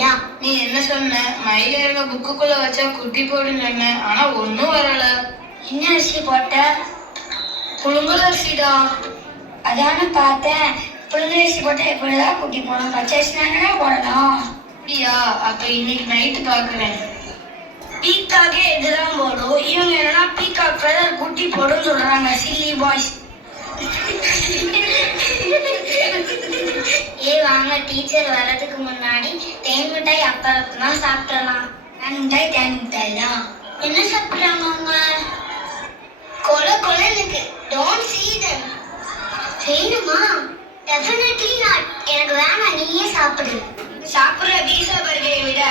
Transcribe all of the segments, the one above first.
யா, நீ என்ன சொன்ன? மயில புக்குக்குள்ள வச்சா குட்டி போடுன்னு சொன்ன. ஆனா ஒன்னும் வரல. என்ன அரிசி போட்ட? புழுங்கல் அரிசிடா. அதான பார்த்தேன். புழுங்கல் அரிசி போட்டா எப்படிதான் குட்டி போடும்? பச்சை அரிசி போடலாம். அப்படியா? அப்ப இன்னைக்கு நைட்டு பாக்குறேன். பீக்காக்கே இதுதான் போடும். இவங்க என்னன்னா பீக்காக் ஃபெதர் குட்டி போடும் சொல்றாங்க. Chilli boys. வாங்க, டீச்சர் வர்றதுக்கு முன்னாடி தேன் மிட்டாய் அப்புறமா சாப்பிடலாம். தேன் மிட்டாய் தான். என்ன சாப்பிடுறாங்க அவங்க? கொலை கொலைக்கு. Don't see them. வேணுமா? Definitely not. எனக்கு வேணாம், நீயே சாப்பிடு. சாப்பிடுற பீஸா பர்கரை விட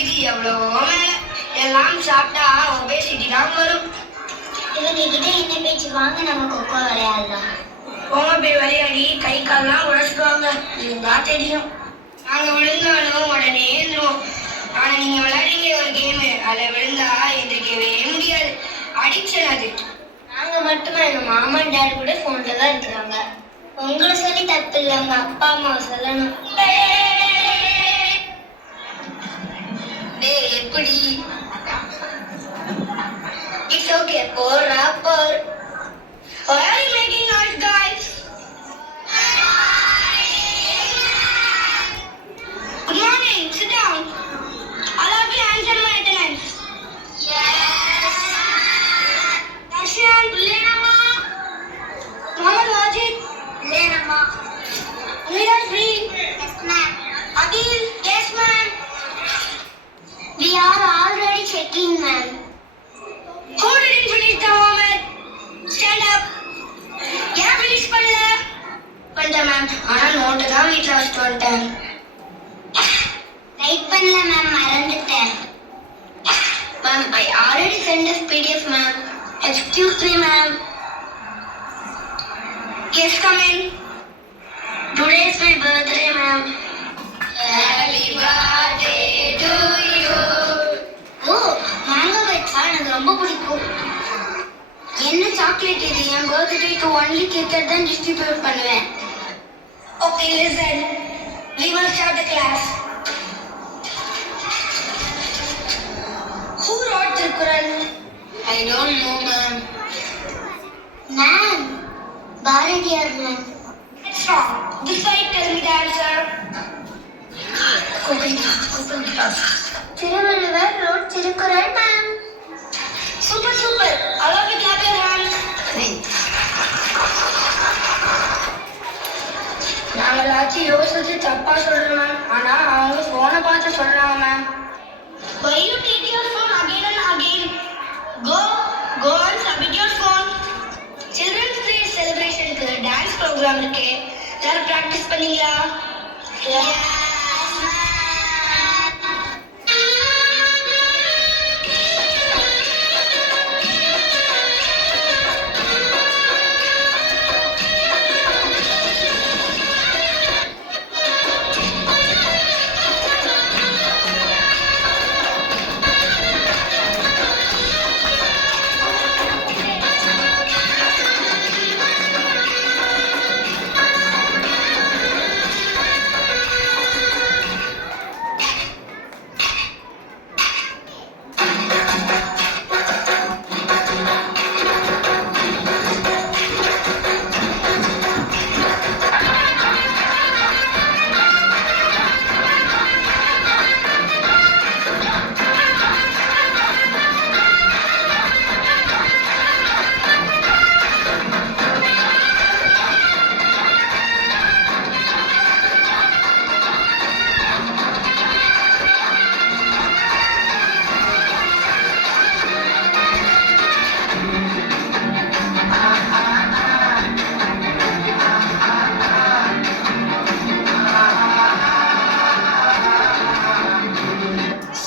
இது எவ்வளவோ மேல. எல்லாம் சாப்பிட்டா ஒபேசிட்டி தான் வரும். இவங்க கிட்ட என்ன பேச்சு? வாங்க நம்ம கொக்கோ விளையாடலாம். போங்க போய் விளையாடி கை கால்லாம் உடச்சுக்குவாங்க. இருந்தா தெரியும். நாங்க விழுந்தாலும் உடனே எழுந்துருவோம். ஆனா நீங்க விளையாடுறீங்க ஒரு கேமு, அதுல விழுந்தா எந்திரிக்கவே முடியாது. அடிக்ஷன் அது. நாங்க மட்டுமா? எங்க மாமா டேடி கூட போன்ல தான் இருக்கிறாங்க. உங்களை சொல்லி தப்பு இல்லை, உங்க அப்பா அம்மாவை சொல்லணும். டேய் எப்படி? It's okay. போறா போர். Why are you making noise, guys? Good morning. Sit down. All of you answer my attendance. Yes. Darshan, Lenama. Mohammed Wajid. Lenama. Amira Free. Yes, ma'am. Adil. Yes, ma'am. We are already checking, ma'am. Who didn't finish the homework? Stand up. ஏன் finish பண்ணல? பண்ணிட்டேன் ma'am. ஆனா note தான் வீட்டில் வச்சுட்டு வந்துட்டேன். Type பண்ணல ma'am, மறந்துட்டேன். Ma'am, I already sent a PDF, ma'am. Excuse me, ma'am. Yes, come in. Today is my birthday, ma'am. Happy birthday to you. Oh, mango பைட்ஸா எனக்கு ரொம்ப பிடிக்கும். என்ன சாக்லேட் இது? என் பர்த்டேக்கு ஒன்லி கேக்கெட் தான் டிஸ்ட்ரிபியூட் பண்ணுவேன். Okay, listen. We will start the class. Who wrote Tirukkural? I don't know, ma'am. Ma'am, Bharathiyar ma'am. It's wrong. This side, tell me the answer. Thiruvalluvar wrote Thirukkural ma'am. Super, super. All of you clap your hands. நாங்க எல்லாத்தையும் யோசிச்சு தப்பா சொல்றோம் ma'am. ஆனா அவங்க போனை பார்த்து சொல்றாங்க ma'am. Why you take your phone again and again? Go and submit your phone. Children's Day celebration-க்கு டான்ஸ் ப்ரோக்ராம் இருக்கு. எல்லாரும் பிராக்டிஸ் பண்ணீங்களா? Yes,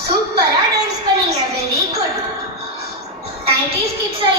சூப்பரா டான்ஸ் பண்ணீங்க. Very good. 90s கிட்ஸா